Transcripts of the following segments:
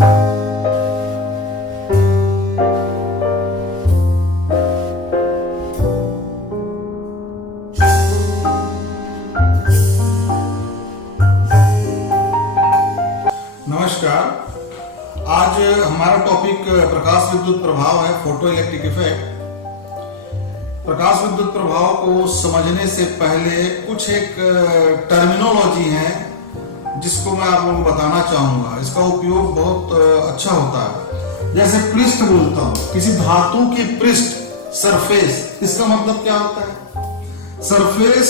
नमस्कार। आज हमारा टॉपिक प्रकाश विद्युत प्रभाव है, फोटो इलेक्ट्रिक इफेक्ट। प्रकाश विद्युत प्रभाव को समझने से पहले कुछ एक टर्मिनोलॉजी है जिसको मैं आप लोगों को बताना चाहूंगा। इसका उपयोग बहुत अच्छा होता है। जैसे पृष्ठ बोलता हूं, किसी धातु की पृष्ठ, सरफेस, इसका मतलब क्या होता है? सरफेस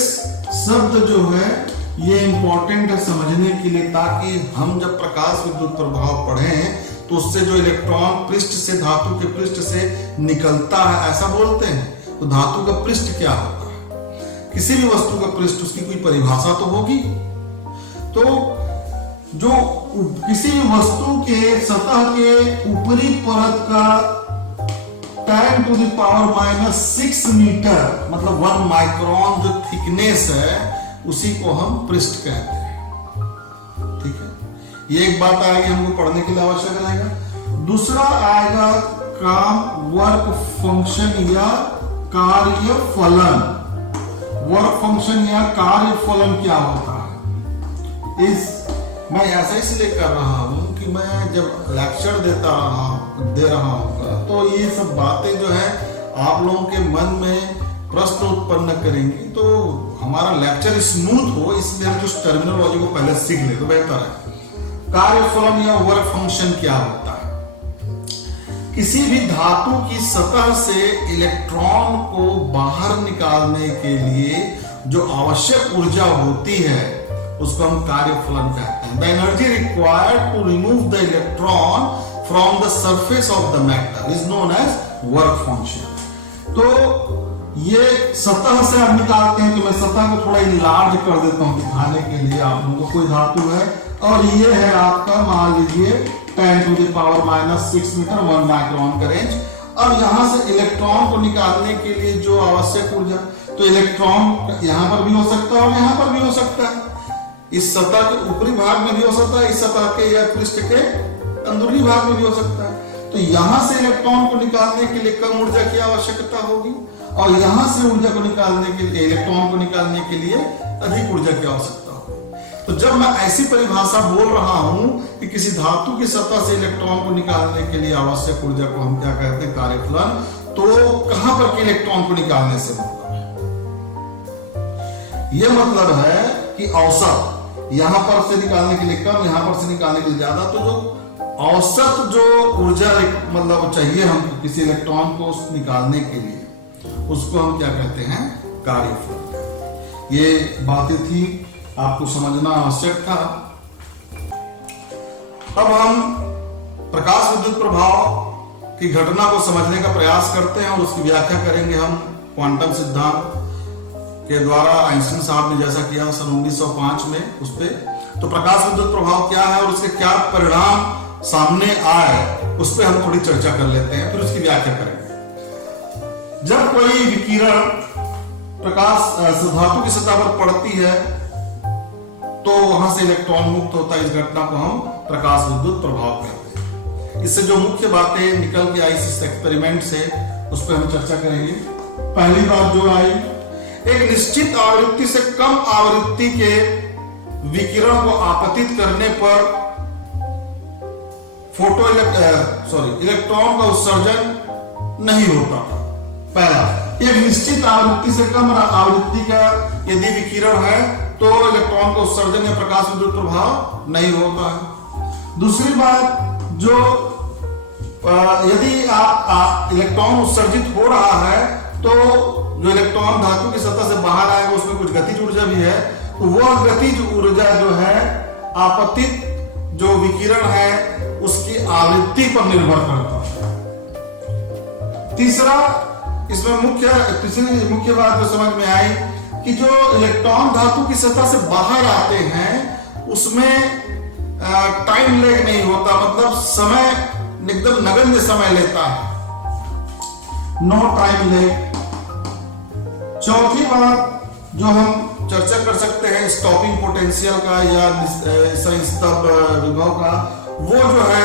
शब्द जो है ये इंपॉर्टेंट है समझने के लिए, ताकि हम जब प्रकाश विद्युत प्रभाव पढ़ें तो उससे जो इलेक्ट्रॉन पृष्ठ से, धातु के पृष्ठ से निकलता है, ऐसा बोलते हैं। तो धातु का पृष्ठ क्या होता है? किसी भी वस्तु का पृष्ठ, उसकी कोई परिभाषा तो होगी। तो जो किसी भी वस्तु के सतह के ऊपरी परत का 10⁻⁶ मीटर, मतलब 1 माइक्रोन जो थिकनेस है, उसी को हम पृष्ठ कहते हैं। ठीक है, ये एक बात आएगी, हमको पढ़ने के लिए आवश्यक रहेगा। दूसरा आएगा काम, वर्क फंक्शन या कार्य फलन। वर्क फंक्शन या कार्य फलन क्या होता है? मैं ऐसा इसलिए कर रहा हूं कि मैं जब लेक्चर दे रहा हूं तो ये सब बातें जो है आप लोगों के मन में प्रश्न उत्पन्न करेंगी, तो हमारा लेक्चर स्मूथ हो, इसलिए हम कुछ टर्मिनोलॉजी को पहले सीख ले तो बेहतर है। कार्यफलन या वर्क फंक्शन क्या होता है? किसी भी धातु की सतह से इलेक्ट्रॉन को बाहर निकालने के लिए जो आवश्यक ऊर्जा होती है उसको हम कार्यफलन कहते हैं। The energy required to remove the electron from the surface of the metal is known as work function. तो ये सतह से आप निकालते हैं, तो मैं सतह को थोड़ा इनलार्ज कर देता हूं दिखाने के लिए आप लोगों को। कोई धातु है और ये है आपका, मान लीजिए 10⁻⁶ मीटर, 1 माइक्रोन का रेंज। और यहां से इलेक्ट्रॉन को निकालने के लिए जो आवश्यक ऊर्जा, तो इलेक्ट्रॉन यहां पर भी हो सकता है और यहां पर भी हो सकता है। इस सतह के ऊपरी भाग में भी हो सकता है, इस सतह के या पृष्ठ के अंदरूनी भाग में भी हो सकता है। तो यहां से इलेक्ट्रॉन को निकालने के लिए कम ऊर्जा की आवश्यकता होगी और यहां से ऊर्जा को निकालने के लिए, इलेक्ट्रॉन को निकालने के लिए अधिक ऊर्जा की आवश्यकता होगी। तो जब मैं ऐसी परिभाषा बोल रहा हूं कि किसी धातु की सतह से इलेक्ट्रॉन को निकालने के लिए आवश्यक ऊर्जा को हम क्या कहते हैं? कार्यफलन। तो कहां पर के इलेक्ट्रॉन को निकालने से मतलब है? यह मतलब है कि औसत, यहां पर से निकालने के लिए कम, यहां पर से निकालने के लिए ज्यादा। तो जो औसत जो ऊर्जा मतलब चाहिए हमको किसी इलेक्ट्रॉन को निकालने के लिए, उसको हम क्या कहते हैं? कार्यफलन। ये बातें थी, आपको समझना आवश्यक था। अब हम प्रकाश विद्युत प्रभाव की घटना को समझने का प्रयास करते हैं और उसकी व्याख्या करेंगे हम क्वांटम सिद्धांत के द्वारा। आइंस्टीन साहब ने जैसा किया सन 1905 में उस पे। तो प्रकाश विद्युत प्रभाव क्या है और उसके क्या परिणाम सामने आए, उस पर हम थोड़ी चर्चा कर लेते हैं, फिर उसकी व्याख्या करेंगे। जब कोई विकिरण प्रकाश धातु की सतह पर पड़ती है तो वहां से इलेक्ट्रॉन मुक्त होता है। इस घटना को हम प्रकाश विद्युत प्रभाव कहते हैं। इससे जो मुख्य बातें निकल के आई इस एक्सपेरिमेंट से, उस पर हम चर्चा करेंगे। पहली बात जो आई, एक निश्चित आवृत्ति से कम आवृत्ति के विकिरण को आपतित करने पर इलेक्ट्रॉन का उत्सर्जन नहीं होता था। पहला, एक निश्चित आवृत्ति से कम आवृत्ति का यदि विकिरण है तो इलेक्ट्रॉन का उत्सर्जन या प्रकाश विद्युत प्रभाव नहीं होता है। दूसरी बात, जो यदि आप इलेक्ट्रॉन उत्सर्जित हो रहा है तो जो इलेक्ट्रॉन धातु की सतह से बाहर आएगा उसमें कुछ गतिज ऊर्जा भी है, तो वह गतिज ऊर्जा जो है आपतित जो विकिरण है उसकी आवृत्ति पर निर्भर करता है। तीसरी मुख्य बात जो समझ में आई कि जो इलेक्ट्रॉन धातु की सतह से बाहर आते हैं उसमें टाइम लैग नहीं होता, मतलब समय एकदम नगण्य समय लेता है, नो टाइम लैग। चौथी बात जो हम चर्चा कर सकते हैं स्टॉपिंग पोटेंशियल का या संस्तभ विभव का, वो जो है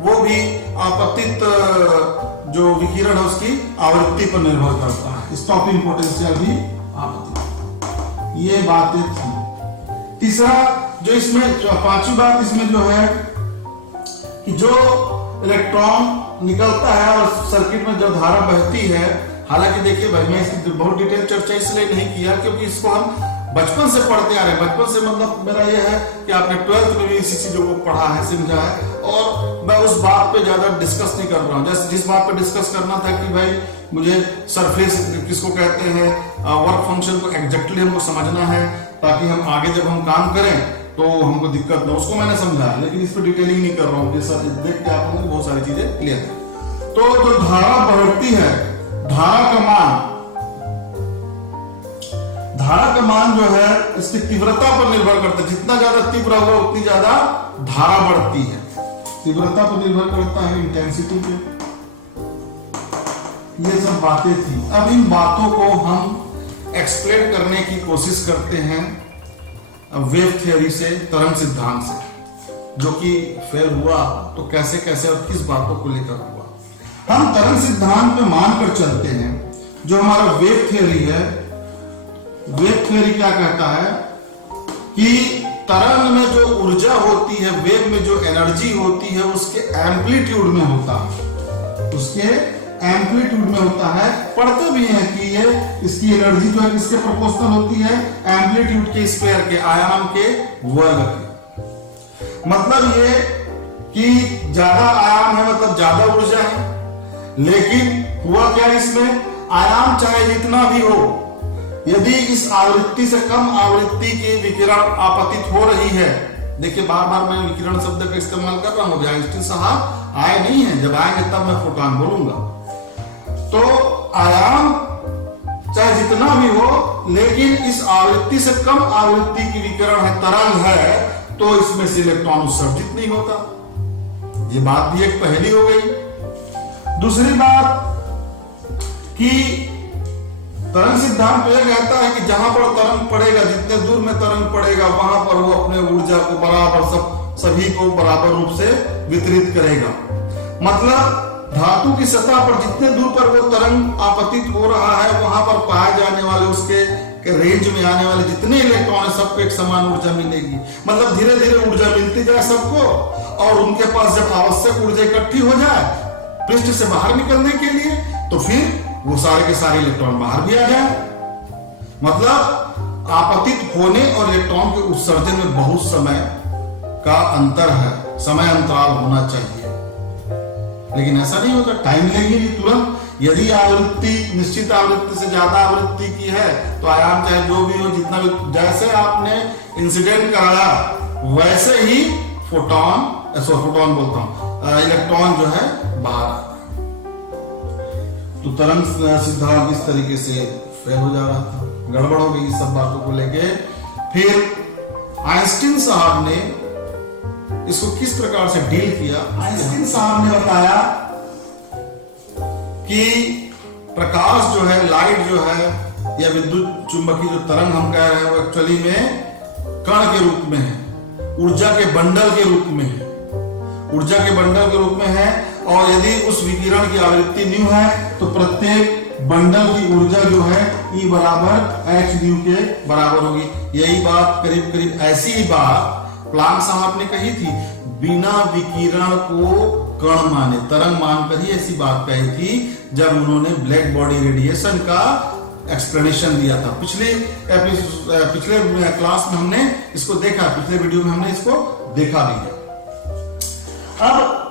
वो भी आपतित जो विकिरण है उसकी आवृत्ति पर निर्भर करता है। स्टॉपिंग पोटेंशियल भी आपतित। ये बातें थी। तीसरा जो इसमें पांचवी बात इसमें जो है कि जो इलेक्ट्रॉन निकलता है और सर्किट में जो धारा बहती है, हालांकि देखिए भाई मैं इसकी बहुत डिटेल चर्चा इसलिए नहीं किया क्योंकि इसको हम बचपन से पढ़ते आ रहे हैं। बचपन से मतलब मेरा ये है कि आपने 12th में भी इसी चीजों को पढ़ा है, समझा है, और मैं उस बात पे ज्यादा डिस्कस नहीं कर रहा हूँ। जैसे जिस बात पे डिस्कस करना था कि भाई मुझे सरफेस किसको कहते हैं, वर्क फंक्शन को एग्जैक्टली हमको समझना है ताकि हम आगे जब हम काम करें तो हमको दिक्कत ना, उसको मैंने समझा, लेकिन इस पर डिटेलिंग नहीं कर रहा हूँ। देख के आप लोगों को बहुत सारी चीजें क्लियर है। तो जो धारा बढ़ती है, धारा का मान जो है इसकी तीव्रता पर निर्भर करता है। जितना ज्यादा तीव्र होगा उतनी ज्यादा धारा बढ़ती है। तीव्रता पर निर्भर करता है, इंटेंसिटी पे। ये सब बातें थी। अब इन बातों को हम एक्सप्लेन करने की कोशिश करते हैं वेव थ्योरी से, तरंग सिद्धांत से, जो कि फेल हुआ तो कैसे कैसे और किस बातों को लेकर हुआ। हम तरंग सिद्धांत में मानकर चलते हैं जो हमारा वेव थ्योरी है। वेव थ्योरी क्या कहता है कि तरंग में जो ऊर्जा होती है, वेव में जो एनर्जी होती है, उसके एम्पलीट्यूड में होता है, उसके एम्पलीट्यूड में होता है। पढ़ते भी हैं कि ये इसकी एनर्जी जो है किसके प्रोपोर्शनल होती है, एम्पलीट्यूड के स्क्वायर के, आयाम के वर्ग के। मतलब ये कि ज्यादा आयाम है मतलब ज्यादा ऊर्जा है, लेकिन हुआ क्या इसमें, आयाम चाहे जितना भी हो, यदि इस आवृत्ति से कम आवृत्ति की विकिरण आपतित हो रही है। देखिए बार बार मैं विकिरण शब्द का इस्तेमाल कर रहा हूं, आइंस्टीन साहब आए नहीं है, जब आएंगे तब मैं फोटॉन बोलूंगा। तो आयाम चाहे जितना भी हो, लेकिन इस आवृत्ति से कम आवृत्ति की विकिरण है, तरंग है, तो इसमें से इलेक्ट्रॉन उत्सर्जित नहीं होता। ये बात भी एक पहेली हो गई। दूसरी बात कि तरंग सिद्धांत तो यह कहता है कि जहां पर तरंग पड़ेगा, जितने दूर में तरंग पड़ेगा, वहां पर वो अपने ऊर्जा को बराबर सभी को बराबर रूप से वितरित करेगा। मतलब धातु की सतह पर जितने दूर पर वो तरंग आपतित हो रहा है, वहां पर पाए जाने वाले उसके रेंज में आने वाले जितने इलेक्ट्रॉन है, सबको एक समान ऊर्जा मिलेगी। मतलब धीरे धीरे ऊर्जा मिलती जाए सबको, और उनके पास जब आवश्यक ऊर्जा इकट्ठी हो जाए पृष्ठ से बाहर निकलने के लिए, तो फिर वो सारे के सारे इलेक्ट्रॉन बाहर भी आ जाए। मतलब आपतित होने और इलेक्ट्रॉन के उत्सर्जन में बहुत समय का अंतर है, समय अंतराल होना चाहिए, लेकिन ऐसा नहीं होता, टाइम लगेगी तुरंत। यदि आवृत्ति निश्चित आवृत्ति से ज्यादा आवृत्ति की है तो आयाम चाहे जो भी हो, जितना भी, जैसे आपने इंसिडेंट कराया वैसे ही फोटॉन बोलता हूं, इलेक्ट्रॉन जो है बाहर आता है। तो तरंग सिद्धांत इस तरीके से फेल हो जा रहा था, गड़बड़ हो गई सब बातों को लेके। फिर आइंस्टीन साहब ने इसको किस प्रकार से डील किया। आइंस्टीन साहब ने बताया कि प्रकाश जो है, लाइट जो है, या विद्युत चुंबकीय जो तरंग हम कह रहे हैं, वो एक्चुअली में कण के रूप में है, ऊर्जा के बंडल के रूप में है, ऊर्जा के बंडल के रूप में है। और यदि उस विकिरण की आवृत्ति न्यू है तो प्रत्येक बंडल की ऊर्जा जो है E बराबर h न्यू के बराबर होगी। यही बात करीब करीब ऐसी ही बात प्लांक साहब ने कही थी, बिना विकिरण को कण माने, तरंग मानकर ही ऐसी बात कही थी जब उन्होंने ब्लैक बॉडी रेडिएशन का एक्सप्लेनेशन दिया था। पिछले क्लास में हमने इसको देखा, पिछले वीडियो में हमने इसको देखा भी है। अब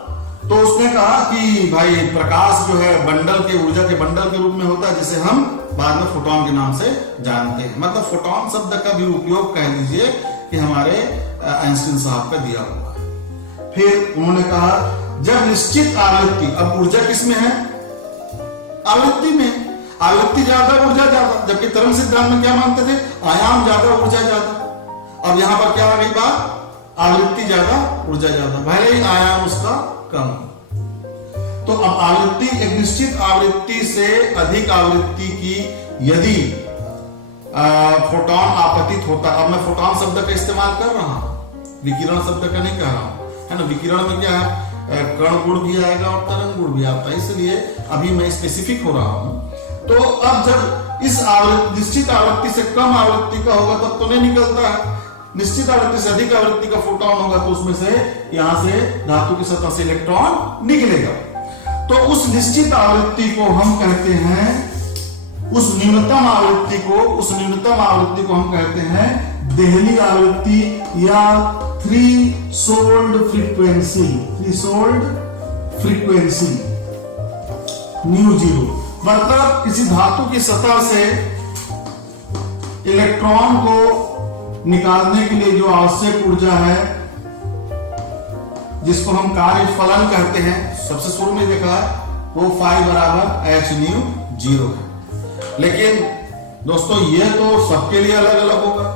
तो उसने कहा कि भाई प्रकाश जो है बंडल के, ऊर्जा के बंडल के रूप में होता है, जिसे हम बाद में फोटॉन के नाम से जानते हैं। मतलब फोटॉन शब्द का भी उपयोग कह लीजिए कि हमारे आइंस्टीन साहब का दिया हुआ है। फिर उन्होंने कहा जब निश्चित आवृत्ति, अब ऊर्जा किसमें है, आवृत्ति में, आवृत्ति ज्यादा ऊर्जा ज्यादा, जबकि तरंग सिद्धांत में क्या मानते थे, आयाम ज्यादा ऊर्जा ज्यादा। अब यहां पर क्या आ गई बात, आवृत्ति ज्यादा ऊर्जा ज्यादा, भले ही आयाम उसका कम। तो अब आवृत्ति, एक निश्चित आवृत्ति से अधिक आवृत्ति की यदि फोटॉन आपतित होता, अब मैं फोटॉन शब्द का इस्तेमाल कर रहा हूं, विकिरण शब्द का नहीं कह रहा हूं, है ना। विकिरण में क्या है, कण गुण भी आएगा और तरंग गुण भी आता है, इसलिए अभी मैं स्पेसिफिक हो रहा हूं। तो अब जब इस निश्चित आवृत्ति से कम आवृत्ति का होगा तब तो नहीं निकलता है, निश्चित आवृत्ति से अधिक आवृत्ति का फोटोन होगा तो उसमें से यहां से धातु की सतह से इलेक्ट्रॉन निकलेगा। तो उस निश्चित आवृत्ति को हम कहते हैं, उस न्यूनतम आवृत्ति को हम कहते हैं देहली आवृत्ति या थ्रीशोल्ड फ्रीक्वेंसी न्यू जीरो। मतलब किसी धातु की सतह से इलेक्ट्रॉन को निकालने के लिए जो आवश्यक ऊर्जा है, जिसको हम कार्य फलन कहते हैं, सबसे शुरू में देखा है वो फाई बराबर एच न्यू जीरो है। लेकिन दोस्तों ये तो सबके लिए अलग अलग होगा।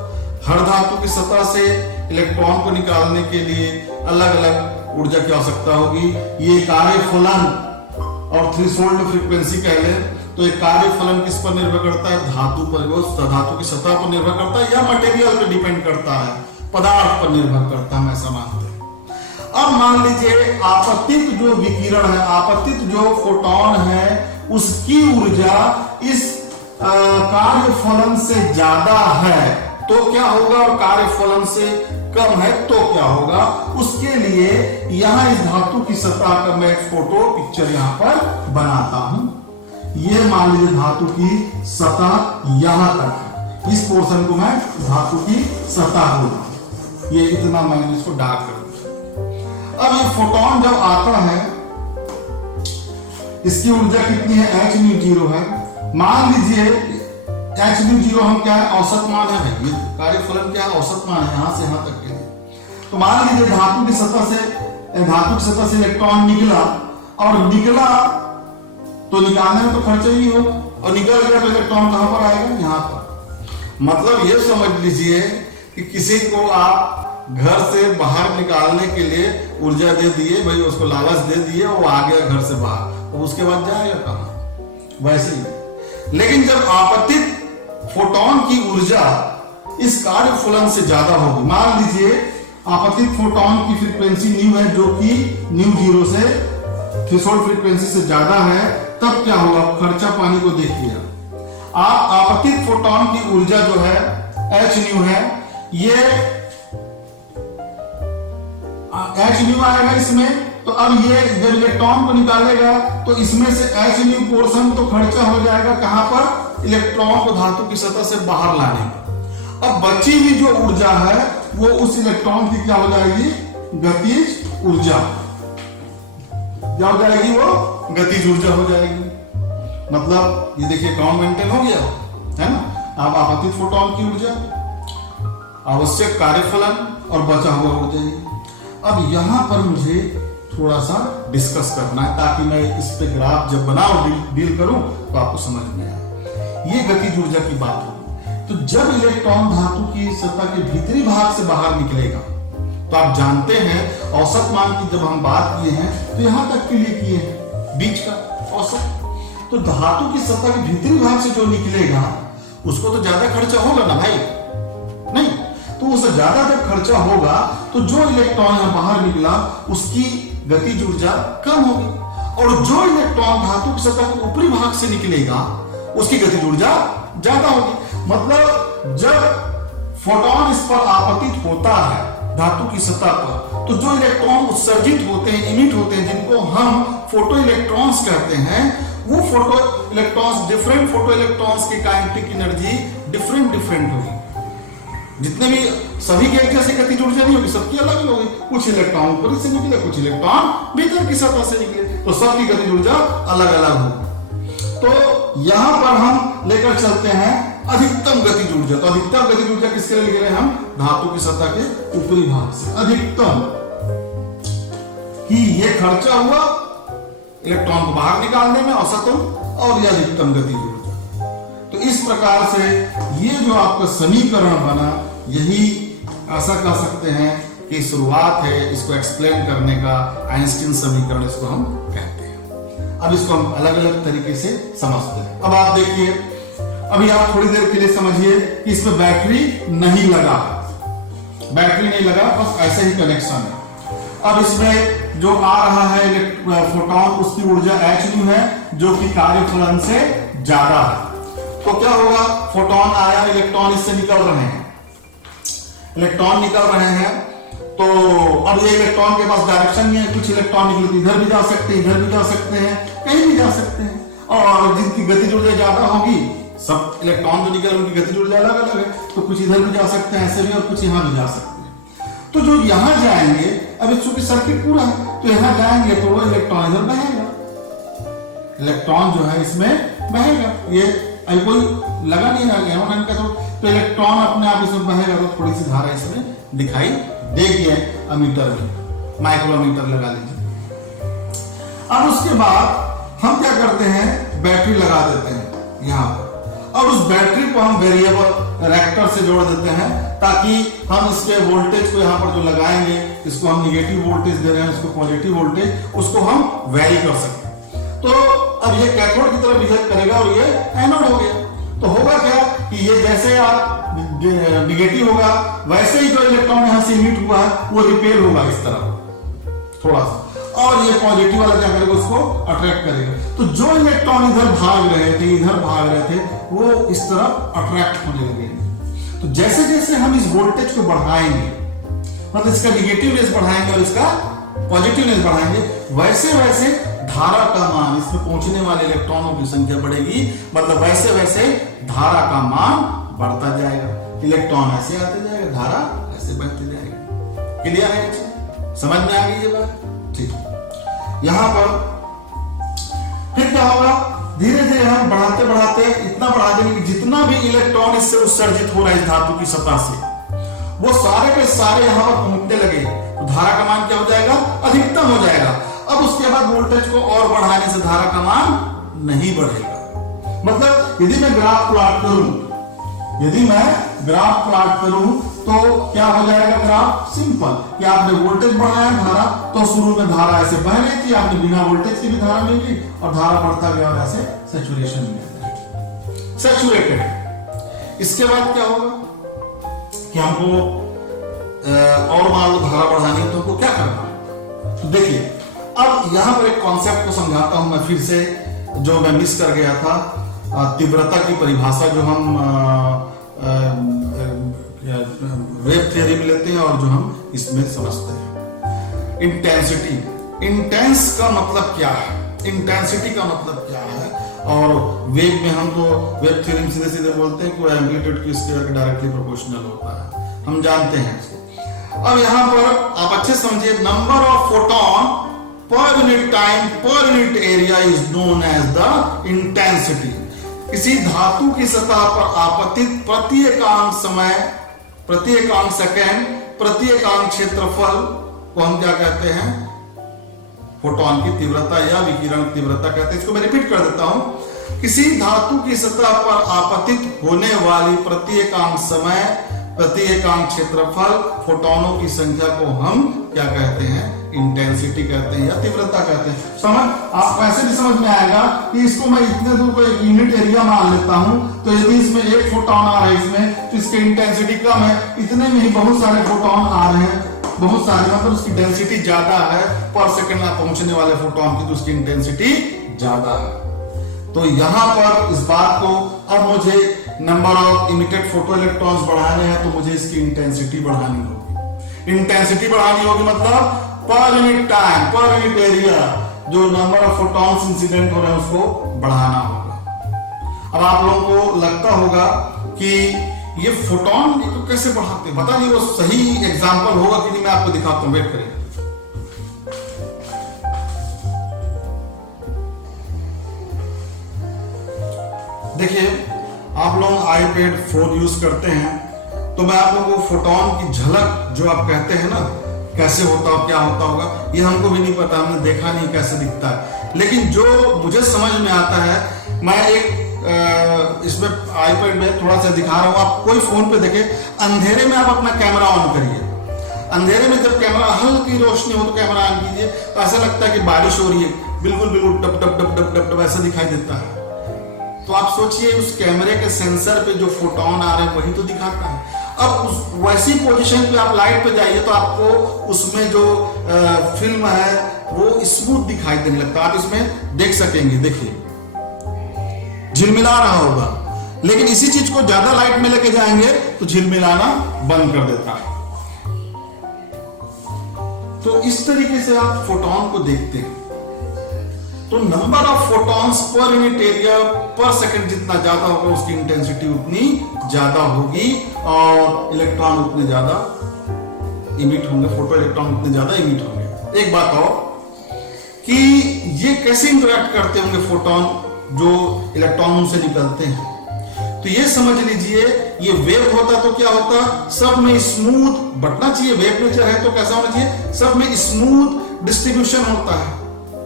हर धातु की सतह से इलेक्ट्रॉन को निकालने के लिए अलग अलग ऊर्जा की आवश्यकता होगी। ये कार्य फलन और थ्रेशोल्ड फ्रीक्वेंसी कह ले तो एक कार्य फलन किस पर निर्भर करता है, धातु पर, वो धातु की सतह पर निर्भर करता है या मटेरियल पर डिपेंड करता है, पदार्थ पर निर्भर करता है, ऐसा मानते हैं। अब मान लीजिए आपतित जो विकिरण है, आपतित जो फोटोन है, उसकी ऊर्जा इस कार्य फलन से ज्यादा है तो क्या होगा, और कार्य फलन से कम है तो क्या होगा। उसके लिए यहां इस धातु की सतह का मैं फोटो पिक्चर यहां पर बनाता हूं। ये मान लीजिए धातु की सतह यहां तक है, इस पोर्शन को मैं धातु की सतह बोलता हूं। ये इतना मैं इसको डार्क कर दूं। अब ये फोटोन जब आता है, इसकी ऊर्जा कितनी है, एच न्यू जीरो है। मान लीजिए एच न्यू जीरो हम क्या है, औसत मान है भाई, ये कार्य फलन क्या है, औसत मान है यहां से यहां तक के लिए। तो मान लीजिए धातु की सतह से इलेक्ट्रॉन निकला, और निकला तो निकालने में तो खर्चा ही होगा, और निकल गया तो इलेक्ट्रॉन कहां पर आएगा, यहां पर। मतलब ये समझ लीजिए कि किसी को आप घर से बाहर निकालने के लिए ऊर्जा दे दिए भाई, उसको लालच दे दिए, वो आ गया घर से बाहर, तो उसके बाद जाएगा कहां, वैसे ही। लेकिन जब आपतित फोटोन की ऊर्जा इस कार्य फलन से ज्यादा होगी, मान लीजिए आपतित फोटोन की फ्रीक्वेंसी न्यू है जो कि न्यू जीरो से थ्रेशोल्ड फ्रीक्वेंसी से ज्यादा है, तब क्या होगा, खर्चा पानी को देखिए आप। आपतित फोटोन की ऊर्जा जो है एच न्यू है, ये एच न्यू आएगा इसमें। तो अब ये जब इलेक्ट्रॉन को निकालेगा तो इसमें से एच न्यू पोर्शन तो खर्चा हो जाएगा कहां पर, इलेक्ट्रॉन को धातु की सतह से बाहर लाने पर। अब बची हुई जो ऊर्जा है वो उस इलेक्ट्रॉन की क्या हो जाएगी, गतिज ऊर्जा। क्या हो जाएगी, वो गतिज ऊर्जा हो जाएगी। मतलब ये देखिए काउंट मेंटेन हो गया है ना। अब आपतित फोटोन की ऊर्जा, आवश्यक कार्यफलन और बचा हुआ ऊर्जा। अब यहां पर मुझे थोड़ा सा डिस्कस करना है ताकि मैं इस पे ग्राफ जब बनाऊं, डील करूं तो आपको समझ में आए। ये गतिज ऊर्जा की बात होगी। तो जब इलेक्ट्रॉन धातु की सतह के भीतरी भाग से बाहर निकलेगा, तो आप जानते हैं औसत मान की जब हम बात किए हैं तो यहां तक के लिए किए हैं, बीच का औसत। तो धातु की सतह के भीतरी भाग से जो निकलेगा उसको तो ज्यादा खर्चा होगा ना भाई, नहीं? तो उससे ज्यादा जब खर्चा होगा तो जो इलेक्ट्रॉन यहां बाहर निकला उसकी गतिज ऊर्जा कम होगी, और जो इलेक्ट्रॉन धातु की सतह के ऊपरी भाग से निकलेगा उसकी गतिज ऊर्जा ज्यादा होगी। मतलब जब फोटोन इस पर आपतित होता है धातु की सतह पर, तो जो इलेक्ट्रॉन उत्सर्जित होते हैं, इमिट होते हैं, जिनको हम फोटो इलेक्ट्रॉन्स कहते हैं, वो photo electrons, different photo electrons की काइनेटिक एनर्जी डिफरेंट होगी। जितने भी सभी के एक जैसे गतिज ऊर्जा नहीं होगी, सबकी अलग अलग होगी। कुछ इलेक्ट्रॉन ऊपर से निकले, कुछ इलेक्ट्रॉन भीतर की सतह से निकले, तो सबकी गतिज ऊर्जा अलग अलग होगी। तो यहां पर हम लेकर चलते हैं अधिकतम गतिज ऊर्जा। तो अधिकतम गतिज ऊर्जा किसके लिए लिख रहे हैं हम, धातु की सतह के ऊपरी भाग से अधिकतम, कि ये खर्चा हुआ इलेक्ट्रॉन को बाहर निकालने में औसतन, और यह अधिकतम गतिज ऊर्जा। तो इस प्रकार से ये जो आपका समीकरण बना, यही ऐसा कह सकते हैं कि शुरुआत है इसको एक्सप्लेन करने का, आइंस्टीन समीकरण इसको हम कहते हैं। अब इसको हम अलग अलग तरीके से समझते हैं। अब आप देखिए, अभी आप थोड़ी देर के लिए समझिए कि इसमें बैटरी नहीं लगा, बैटरी नहीं लगा, बस ऐसे ही कनेक्शन है। अब इसमें जो आ रहा है फोटोन, उसकी ऊर्जा h न्यू है, जो कि कार्यफलन से ज्यादा है। तो क्या होगा, फोटोन आया, इलेक्ट्रॉन इससे निकल रहे हैं, इलेक्ट्रॉन निकल रहे हैं। तो अब ये इलेक्ट्रॉन के पास डायरेक्शन नहीं है, कुछ इलेक्ट्रॉन निकलते इधर भी जा सकते हैं, इधर भी जा सकते हैं, कहीं भी जा सकते हैं। और जिनकी गतिज ऊर्जा ज्यादा होगी, सब इलेक्ट्रॉन जो निकल उनकी गतिज ऊर्जा अलग अलग है, तो कुछ इधर भी जा सकते हैं ऐसे भी, और कुछ यहाँ भी जा सकते हैं। तो जो यहाँ जाएंगे, अब चूंकि सर्किट पूरा है, तो यहाँ जाएंगे तो वो इलेक्ट्रॉन इधर बहेगा, इलेक्ट्रॉन जो है इसमें बहेगा। ये अभी कोई लगा नहीं ना, तो इलेक्ट्रॉन अपने आप इसमें बहेगा, तो थोड़ी सी धारा इसमें दिखाई देगी अमीटर में, माइक्रोमीटर लगा लीजिए। अब उसके बाद हम क्या करते हैं, बैटरी लगा देते हैं यहाँ पर, और उस बैटरी को हम वेरिएबल रेक्टर से जोड़ देते हैं, ताकि हम इसके वोल्टेज को यहाँ पर जो लगाएंगे, इसको हम निगेटिव वोल्टेज दे रहे हैं, इसको पॉजिटिव वोल्टेज, उसको हम वेरी कर सकें। तो अब ये कैथोड की तरह बिहेव करेगा और ये एनोड हो गया। तो होगा क्या कि ये जैसे आप निगेटिव होगा, वैसे ही जो इलेक्ट्रॉन यहां से इमिट हुआ है वो रिपेल होगा इस तरह थोड़ा सा, और ये पॉजिटिव वाला क्या करेगा, उसको अट्रैक्ट करेगा। तो जो इलेक्ट्रॉन इधर भाग रहे थे, इधर भाग रहे थे, वो इस तरफ अट्रैक्ट होने लगेंगे। तो जैसे जैसे हम इस वोल्टेज को बढ़ाएंगे, मतलब इसका निगेटिवनेस बढ़ाएंगे और इसका पॉजिटिवनेस बढ़ाएंगे, वैसे वैसे धारा का मान, इसमें पहुंचने वाले इलेक्ट्रॉनों की संख्या बढ़ेगी, मतलब वैसे वैसे धारा का मान बढ़ता जाएगा। इलेक्ट्रॉन ऐसे आते जाएगा, धारा ऐसे बढ़ती जाएगी। क्लियर है, समझ में आ गई ये बात? ठीक। यहां पर फिर क्या होगा, धीरे धीरे हम बढ़ाते बढ़ाते इतना बढ़ा देंगे कि जितना भी इलेक्ट्रॉन इससे उत्सर्जित हो रहा है इस धातु की सतह से, वो सारे के सारे यहां पर पहुंचने लगे, तो धारा का मान क्या हो जाएगा, अधिकतम हो जाएगा। अब उसके बाद वोल्टेज को और बढ़ाने से धारा का मान नहीं बढ़ेगा। मतलब यदि मैं ग्राफ प्लॉट करूं, यदि मैं ग्राफ प्लॉट करूं, तो क्या हो जाएगा ग्राफ, सिंपल कि आपने वोल्टेज बढ़ाया धारा, तो शुरू में धारा ऐसे बह रही थी, आपने बिना वोल्टेज की भी धारा ले ली, और धारा बढ़ता गया और ऐसे सैचुरेशन में सैचुरेटेड। इसके बाद क्या होगा कि हमको और मान लो धारा बढ़ानी है, तो हमको क्या करना है? तो देखिए, अब यहां पर एक कॉन्सेप्ट को समझाता हूं मैं फिर से, जो मैं मिस कर गया था। तीव्रता की परिभाषा जो हम वेव थ्योरी में लेते हैं और जो हम इसमें समझते हैं, इंटेंसिटी। इंटेंस का मतलब क्या है, इंटेंसिटी का मतलब क्या है, और वेव में हम तो वेव थ्योरी में सीधे सीधे बोलते हैं कि एम्पलीट्यूड की स्केयर के डायरेक्टली प्रोपोर्शनल होता है, हम जानते हैं इसको। अब यहां पर आप अच्छे समझिए, number of photon per unit time per unit area is known as the intensity। किसी धातु की सतह पर आपतित प्रति एकांक समय, प्रति एकांक सेकेंड, प्रति एकांक क्षेत्रफल को हम क्या कहते हैं, फोटोन की तीव्रता या विकिरण तीव्रता कहते हैं। इसको मैं रिपीट कर देता हूं, किसी धातु की सतह पर आपतित होने वाली प्रति एकांक समय, प्रति एकांक क्षेत्रफल, फोटोनों की संख्या को हम क्या कहते हैं, इंटेंसिटी कहते हैं या तीव्रता कहते हैं। समझ, आपको ऐसे भी समझ में आएगा कि इसको मैं इतने दूर को एक यूनिट एरिया मान लेता हूं, तो यदि इसमें एक फोटोन आ रहा है इसमें, तो इसकी इंटेंसिटी कम है, इतने में ही बहुत सारे फोटोन आ रहे हैं, बहुत सारे, मतलब उसकी डेंसिटी ज्यादा है, पर सेकंड में पहुंचने वाले फोटोन की, तो उसकी इंटेंसिटी ज्यादा है। तो यहां पर इस बात को, अब मुझे number of emitted photo electrons बढ़ाने हैं, तो मुझे इसकी इंटेंसिटी बढ़ानी होगी। इंटेंसिटी बढ़ानी होगी मतलब per unit time, per unit area, जो नंबर ऑफ फोटॉन्स इंसिडेंट हो रहे हैं उसको बढ़ाना होगा। अब आप लोगों को लगता होगा कि ये फोटॉन तो कैसे बढ़ाते हैं, पता नहीं वो सही एग्जांपल होगा कि नहीं, मैं आपको दिखाता हूं, वेट करिए। देखिए, आप लोग आईपैड 4 यूज करते हैं, तो मैं आप लोगों को फोटॉन की झलक जो आप कहते हैं ना, कैसे होता हो, क्या होता होगा, ये हमको भी नहीं पता, हमने देखा नहीं कैसे दिखता है। लेकिन जो मुझे समझ में आता है, मैं एक इसमें आईपैड में थोड़ा सा दिखा रहा हूं, आप कोई फोन पे देखें, अंधेरे में आप अपना कैमरा ऑन करिए, अंधेरे में जब कैमरा हल्की रोशनी हो तो कैमरा ऑन कीजिए, तो ऐसा लगता है कि बारिश हो रही है, बिल्कुल बिल्कुल टप टप टप टप टप टप ऐसा दिखाई देता है। तो आप सोचिए, उस कैमरे के सेंसर पे जो फोटोन आ रहे हैं वही तो दिखाता है। अब उस वैसी पोजीशन पे आप लाइट पे जाइए, तो आपको उसमें जो फिल्म है वो स्मूथ दिखाई देने लगता है। आप इसमें देख सकेंगे, देखिए झिलमिला रहा होगा, लेकिन इसी चीज को ज्यादा लाइट में लेके जाएंगे तो झिलमिलाना बंद कर देता है। तो इस तरीके से आप फोटोन को देखते हैं। तो number of photons per unit area पर सेकंड जितना ज्यादा होगा उसकी इंटेंसिटी उतनी ज्यादा होगी और इलेक्ट्रॉन उतने ज्यादा इमिट होंगे, फोटो इलेक्ट्रॉन उतने ज्यादा इमिट होंगे। एक बात और कि ये कैसे इंटरेक्ट करते होंगे फोटोन जो इलेक्ट्रॉन से निकलते हैं, तो ये समझ लीजिए ये वेव होता तो क्या होता, सब में स्मूथ बटना चाहिए, वेव नेचर है तो कैसा होना चाहिए, सब में स्मूथ डिस्ट्रीब्यूशन होता है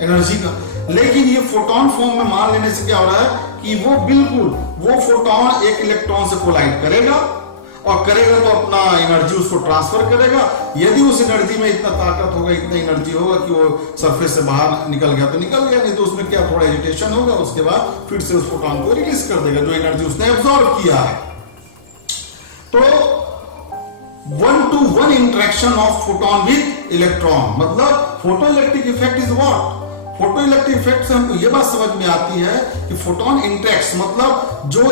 एनर्जी का। लेकिन ये फोटोन फॉर्म में मान लेने से क्या हो रहा है कि वो बिल्कुल वो फोटोन एक इलेक्ट्रॉन से कोलाइड करेगा और करेगा तो अपना एनर्जी उसको ट्रांसफर करेगा। यदि उस एनर्जी में इतना ताकत होगा, इतना एनर्जी होगा कि वो सरफेस से बाहर निकल गया तो निकल गया, नहीं तो उसमें क्या थोड़ा एजिटेशन होगा, उसके बाद फिर से उस फोटोन को रिलीज कर देगा जो एनर्जी उसने एब्जॉर्ब किया है। तो 1-to-1 interaction of photon with electron, मतलब photo electric effect is what, photo electric effect से हमको यह बात समझ में आती है कि फोटोन इंटरेक्ट्स मतलब जो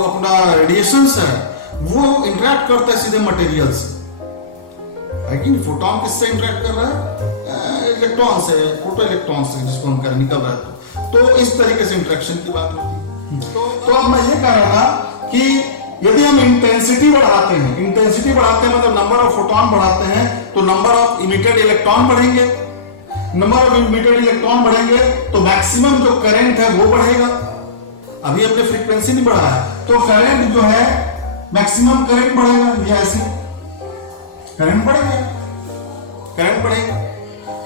अपना रेडिएशंस है वो इंटरेक्ट करता है सीधे मटेरियल से, है कि नहीं। फोटोन किससे इंटरेक्ट कर रहा है, इलेक्ट्रॉन से, फोटो इलेक्ट्रॉन से, जिसको हम कर निकल रहा है। तो इस तरीके से इंटरेक्शन की बात होती है। तो अब मैं ये कह रहा था कि यदि हम इंटेंसिटी बढ़ाते हैं मतलब नंबर ऑफ फोटोन बढ़ाते हैं तो नंबर ऑफ इमिटेड इलेक्ट्रॉन बढ़ेंगे, नंबर ऑफ इमिटेड इलेक्ट्रॉन बढ़ेंगे तो मैक्सिमम जो करंट है वो बढ़ेगा। अभी हमने फ्रीक्वेंसी नहीं बढ़ाया तो करंट जो है मैक्सिमम करंट बढ़ेगा, या ऐसे करंट बढ़ेगा,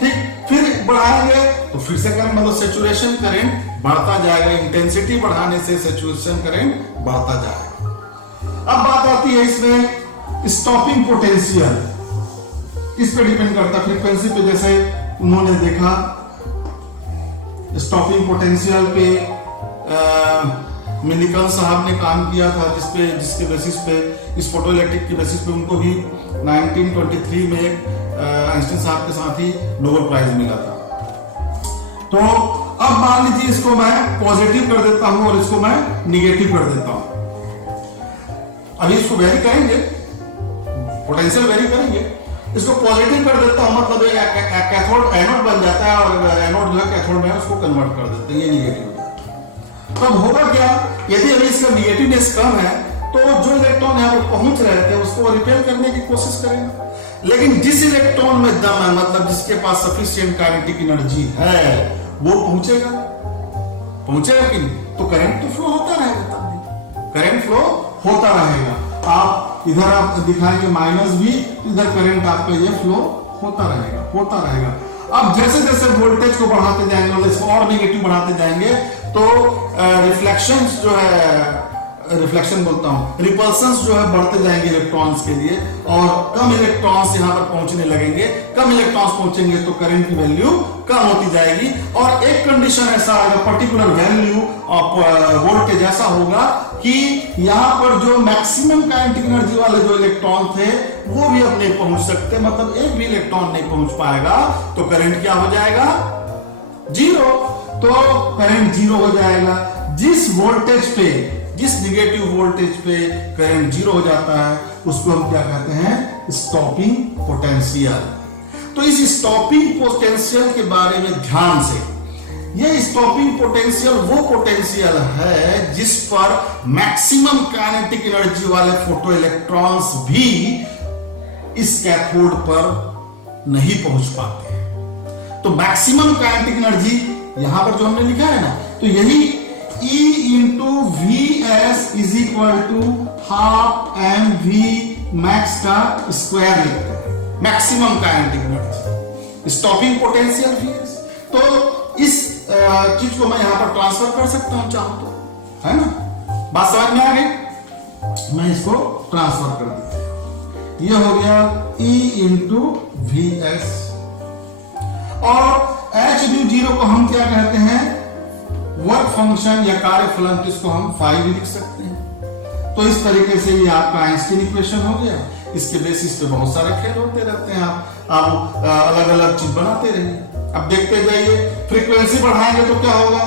ठीक। फिर बढ़ाएंगे तो फिर से करंट मतलब सैचुरेशन करंट बढ़ता जाएगा, इंटेंसिटी बढ़ाने से सैचुरेशन करंट बढ़ता जाएगा। अब बात आती है इसमें स्टॉपिंग पोटेंशियल, इस पे डिपेंड करता है फ्रीक्वेंसी पे। जैसे उन्होंने देखा स्टॉपिंग पोटेंशियल पे मिलिकन साहब ने काम किया था, जिसके बेसिस पे इस फोटो इलेक्ट्रिक के बेसिस पे उनको भी 1923 में आइंस्टीन साहब के साथ ही नोबेल प्राइज मिला था। तो अब मान लीजिए इसको मैं पॉजिटिव कर देता हूं और इसको मैं निगेटिव कर देता हूं। अभी इसको वेरी करेंगे, पोटेंशियल वेरी करेंगे, इसको पॉजिटिव कर देता हूं मतलब कैथोड एनोड बन जाता है और एनोड जो है कैथोड में उसको कन्वर्ट कर देते हैं, ये निगेटिव हो जाता है। तब होगा क्या, यदि अभी इसका निगेटिवनेस कम है तो जो इलेक्ट्रॉन यहाँ पर पहुंच रहे थे उसको रिपेल करने की कोशिश करेंगे, लेकिन जिस इलेक्ट्रॉन में दम है मतलब जिसके पास सफिशिएंट काइनेटिक एनर्जी है वो पहुंचेगा कि नहीं, तो करंट तो फ्लो होता रहेगा, तब भी करंट फ्लो होता रहेगा। आप इधर आप दिखाएंगे माइनस भी, इधर करंट आपका ये फ्लो होता रहेगा। अब जैसे जैसे वोल्टेज को बढ़ाते जाएंगे मतलब इसको और नेगेटिव बढ़ाते जाएंगे तो रिफ्लेक्शंस जो है, रिफ्लेक्शन बोलता हूं, रिपल्शंस जो है बढ़ते जाएंगे इलेक्ट्रॉन्स के लिए और कम इलेक्ट्रॉन्स यहां पर पहुंचने लगेंगे। कम इलेक्ट्रॉन्स पहुंचेंगे तो करंट की वैल्यू कम होती जाएगी और एक कंडीशन ऐसा आएगा, पर्टिकुलर वैल्यू ऑफ वोल्टेज ऐसा होगा कि यहां पर जो मैक्सिमम काइनेटिक एनर्जी वाले जो इलेक्ट्रॉन थे वो भी अब नहीं पहुंच सकते, मतलब एक भी इलेक्ट्रॉन नहीं पहुंच पाएगा तो करंट क्या हो जाएगा, जीरो। तो करंट जीरो हो जाएगा। जिस वोल्टेज पे, जिस निगेटिव वोल्टेज पे करंट जीरो हो जाता है उसको हम क्या कहते हैं, स्टॉपिंग पोटेंशियल। तो इस स्टॉपिंग पोटेंशियल के बारे में ध्यान से, यह स्टॉपिंग पोटेंशियल वो पोटेंशियल है जिस पर मैक्सिमम काइनेटिक एनर्जी वाले फोटो इलेक्ट्रॉन्स भी इस कैथोड पर नहीं पहुंच पाते। तो मैक्सिमम काइनेटिक एनर्जी यहां पर जो हमने लिखा है ना, तो यही E into Vs is equal to half mv max का स्क्वायर लिखते हैं, maximum kinetic energy, stopping potential Vs। तो इस चीज को मैं यहां पर ट्रांसफर कर सकता हूं चाहूं तो, है ना, बात समझ में आ गई। मैं इसको ट्रांसफर कर देता हूं, ये हो गया E into Vs और h0 को हम क्या कहते हैं, वर्क फंक्शन या कार्य फलन, इसको हम फाई भी लिख सकते हैं। तो इस तरीके से ये आपका आइंस्टीन इक्वेशन हो गया। इसके बेसिस पे बहुत सारे खेल होते रहते हैं। आप अलग अलग चीज बनाते रहिए। अब देखते जाइए, फ्रीक्वेंसी बढ़ाएंगे तो क्या होगा?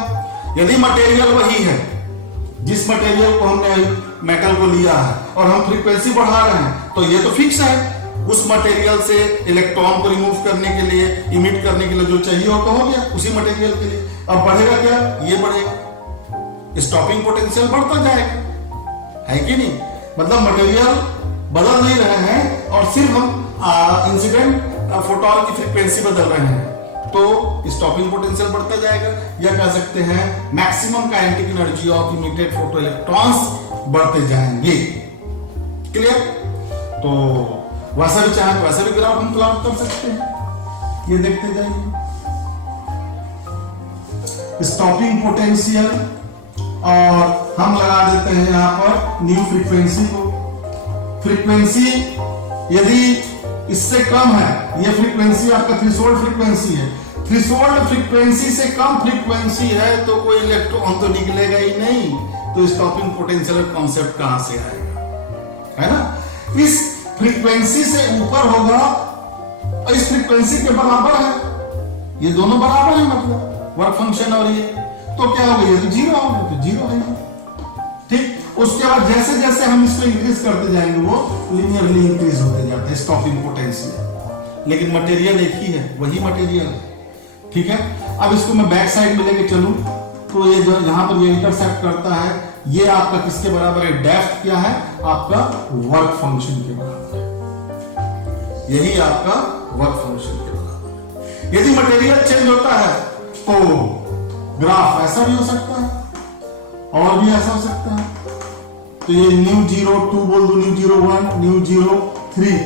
यदि मटेरियल वही है, जिस मटेरियल को हमने मेटल को लिया है और हम फ्रीक्वेंसी बढ़ा रहे हैं, तो ये तो फिक्स है। उस मटेरियल से इलेक्ट्रॉन को रिमूव करने के लिए, इमिट करने के लिए जो चाहिए वो तो हो गया उसी मटेरियल के लिए। अब बढ़ेगा क्या? ये बढ़ेगा, स्टॉपिंग पोटेंशियल बढ़ता जाएगा, है कि नहीं? मतलब मटेरियल बदल नहीं रहे हैं और सिर्फ हम इंसिडेंट फोटोन की फ्रीक्वेंसी बदल रहे हैं, तो स्टॉपिंग पोटेंशियल बढ़ता जाएगा, या कह सकते हैं maximum kinetic energy of emitted photo electrons बढ़ते जाएंगे। क्लियर? तो वैसा भी चाहे वैसा भी ग्राफ हम प्लॉट कर सकते हैं। ये देखते जाइए, स्टॉपिंग पोटेंशियल, और हम लगा देते हैं यहां पर न्यू फ्रीक्वेंसी को। फ्रीक्वेंसी यदि इससे कम है, ये फ्रीक्वेंसी आपका थ्रेशोल्ड फ्रीक्वेंसी है, थ्रेशोल्ड फ्रीक्वेंसी से कम फ्रीक्वेंसी है तो कोई इलेक्ट्रॉन तो निकलेगा ही नहीं, तो स्टॉपिंग पोटेंशियल कॉन्सेप्ट कहां से आएगा? है ना? इस फ्रीक्वेंसी से ऊपर होगा, इस फ्रीक्वेंसी के बराबर है, ये दोनों बराबर है, मतलब वर्क फंक्शन और ये, तो क्या होगा? ये तो जीरो होगा, तो जीरो है। ठीक, उसके बाद जैसे जैसे हम इसको इंक्रीज करते जाएंगे वो लिनियरली इंक्रीज होते जाते हैं स्टॉपिंग पोटेंशियल, लेकिन मटेरियल एक ही है, वही मटेरियल है। ठीक है, अब इसको मैं बैक साइड में लेके चलूं तो ये जो यहां पर ये इंटरसेक्ट करता है, ये आपका किसके बराबर है? डेप्थ क्या है आपका? वर्क फंक्शन के बराबर है। यही आपका वर्क फंक्शन के बराबर है। यदि मटेरियल चेंज होता है तो ग्राफ ऐसा भी हो सकता है और भी ऐसा हो सकता है। तो ये न्यू 02 बोल दो, न्यू 01, न्यू 03,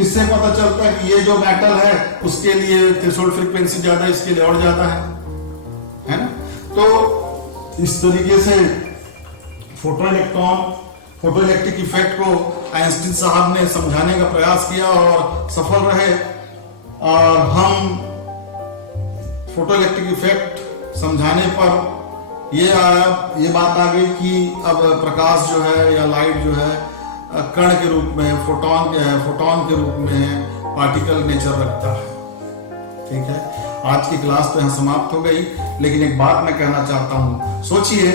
इससे पता चलता है कि ये जो मेटल है उसके लिए थ्रेशोल्ड फ्रीक्वेंसी ज्यादा, इसके लिए और ज्यादा है ना? तो इस तरीके से फोटो इलेक्ट्रिक इफेक्ट को आइंस्टीन साहब ने समझाने का प्रयास किया और सफल रहे, और हम फोटो इलेक्ट्रिक इफेक्ट समझाने पर ये बात आ गई कि अब प्रकाश जो है या लाइट जो है कण के रूप में, फोटोन के रूप में पार्टिकल नेचर रखता है। ठीक है, आज की क्लास तो यहाँ समाप्त हो गई, लेकिन एक बात मैं कहना चाहता हूँ। सोचिए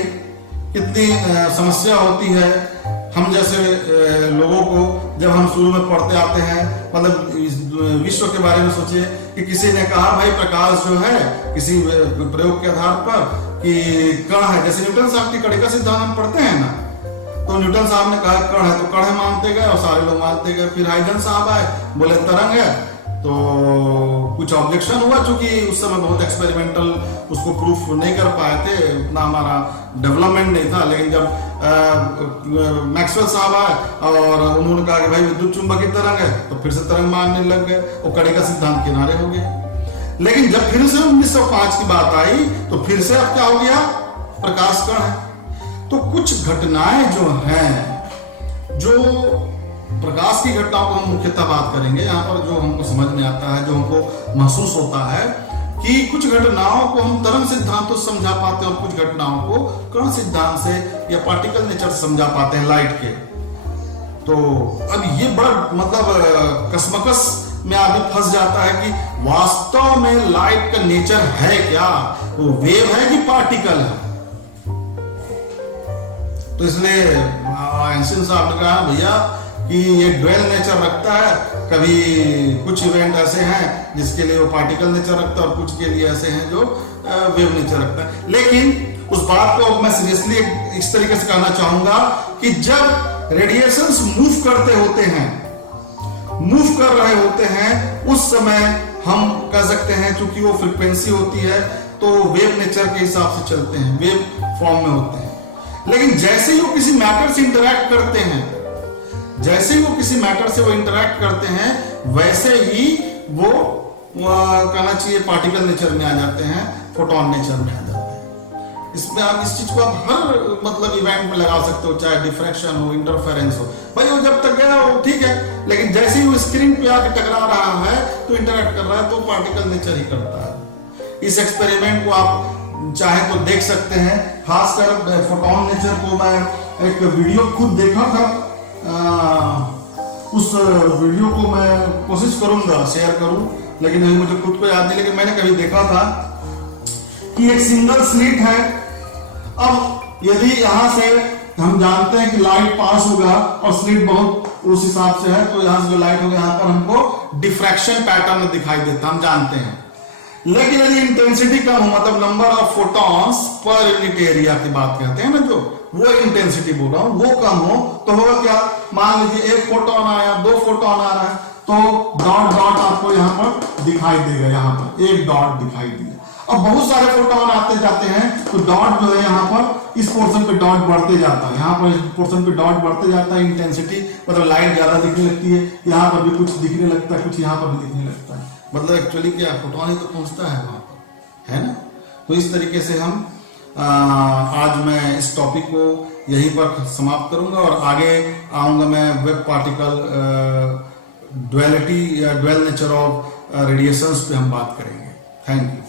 कितनी समस्या होती है हम जैसे लोगों को, जब हम शुरू में पढ़ते आते हैं, मतलब विश्व के बारे में सोचिए कि किसी ने कहा भाई प्रकाश जो है किसी प्रयोग के आधार पर कि कण है, जैसे न्यूटन साहब की कड़ी का सिद्धांत हम पढ़ते हैं ना, तो न्यूटन साहब ने कहा कण है तो कण है मानते गए और सारे लोग मानते गए। फिर हाइजेंस साहब आए, बोले तरंग है, तो कुछ ऑब्जेक्शन हुआ, क्योंकि उस समय बहुत एक्सपेरिमेंटल उसको प्रूफ नहीं कर पाए थे, उतना हमारा डेवलपमेंट नहीं था। लेकिन जब मैक्सवेल साहब आए और उन्होंने कहा कि भाई विद्युत चुंबकीय तरंग है, तो फिर से तरंग मानने लग गए, वो कड़ी का सिद्धांत किनारे हो गया। लेकिन जब फिर से 1905 की बात आई तो फिर से अब क्या हो गया? प्रकाश कण है। तो कुछ घटनाएं जो हैं, जो प्रकाश की घटनाओं को हम मुख्यतः बात करेंगे यहाँ पर, जो हमको समझ में आता है, जो हमको महसूस होता है कि कुछ घटनाओं को हम तरंग सिद्धांतों से समझा पाते हैं और कुछ घटनाओं को कण सिद्धांत से या पार्टिकल नेचर से समझा पाते हैं, लाइट के। तो अब ये बड़ा मतलब कसमकस में आदमी फंस जाता है कि वास्तव में लाइट का नेचर है क्या, वो वेव है कि पार्टिकल है। तो इसलिए आइंस्टीन साहब ने कहा भैया कि ये ड्वेल नेचर रखता है, कभी कुछ इवेंट ऐसे हैं जिसके लिए वो पार्टिकल नेचर रखता है और कुछ के लिए ऐसे हैं जो वेव नेचर रखता है। लेकिन उस बात को मैं सीरियसली इस तरीके से कहना चाहूंगा कि जब रेडिएशंस मूव करते होते हैं, मूव कर रहे होते हैं, उस समय हम कह सकते हैं क्योंकि वो फ्रीक्वेंसी होती है तो वेव नेचर के हिसाब से चलते हैं, वेव फॉर्म में होते हैं। लेकिन जैसे ही वो किसी मैटर से इंटरैक्ट करते हैं, जैसे ही वो किसी मैटर से वो इंटरैक्ट करते हैं, वैसे ही वो कहना चाहिए पार्टिकल नेचर में आ जाते हैं, फोटोन नेचर में आ जाते हैं। इसमें आप इस चीज को आप हर मतलब इवेंट में लगा सकते हो, चाहे डिफ्रैक्शन हो, इंटरफेरेंस हो, भाई वो जब तक गया वो ठीक है, लेकिन जैसे ही वो स्क्रीन पे आके टकरा रहा है तो इंटरैक्ट कर रहा है, तो पार्टिकल नेचर ही करता है। इस एक्सपेरिमेंट को आप चाहे तो देख सकते हैं, खासकर फोटोन नेचर को मैं एक वीडियो खुद देखा था, उस वीडियो को मैं कोशिश करूंगा शेयर करूं, लेकिन अभी मुझे खुद को याद नहीं, लेकिन मैंने कभी देखा था कि एक सिंगल स्लिट है। अब यदि यहां से हम जानते हैं कि लाइट पास होगा और स्लिट बहुत उस हिसाब से है, तो यहां से जो लाइट होगा यहां पर हमको डिफ्रैक्शन पैटर्न दिखाई देता, हम जानते हैं। लेकिन यदि इंटेंसिटी कम हो, मतलब number of photons per unit area की बात कहते हैं ना, जो वो इंटेंसिटी बोल रहा हूं, वो कम हो तो होगा क्या, मान लीजिए एक फोटोन आया, 2 फोटोन आ रहा है, तो डॉट डॉट आपको यहां पर दिखाई देगा, यहां पर एक डॉट दिखाई दिया। अब बहुत सारे फोटोन आते जाते हैं, तो डॉट जो है यहां पर इस पोर्शन पे डॉट बढ़ते जाता है, यहां पर इस पोर्शन पे डॉट बढ़ते जाता है, इंटेंसिटी मतलब लाइट ज्यादा दिखने लगती है, यहां पर भी कुछ दिखने लगता है, कुछ यहां पर भी दिखने लगता है, मतलब एक्चुअली क्या फोटोन ही तो पहुंचता है वहां पर, है ना। तो इस तरीके से हम आज मैं इस टॉपिक को यहीं पर समाप्त करूंगा और आगे आऊंगा मैं वेब पार्टिकल ड्वेलिटी या ड्वेल नेचर ऑफ रेडिएशंस पे हम बात करेंगे। Thank you.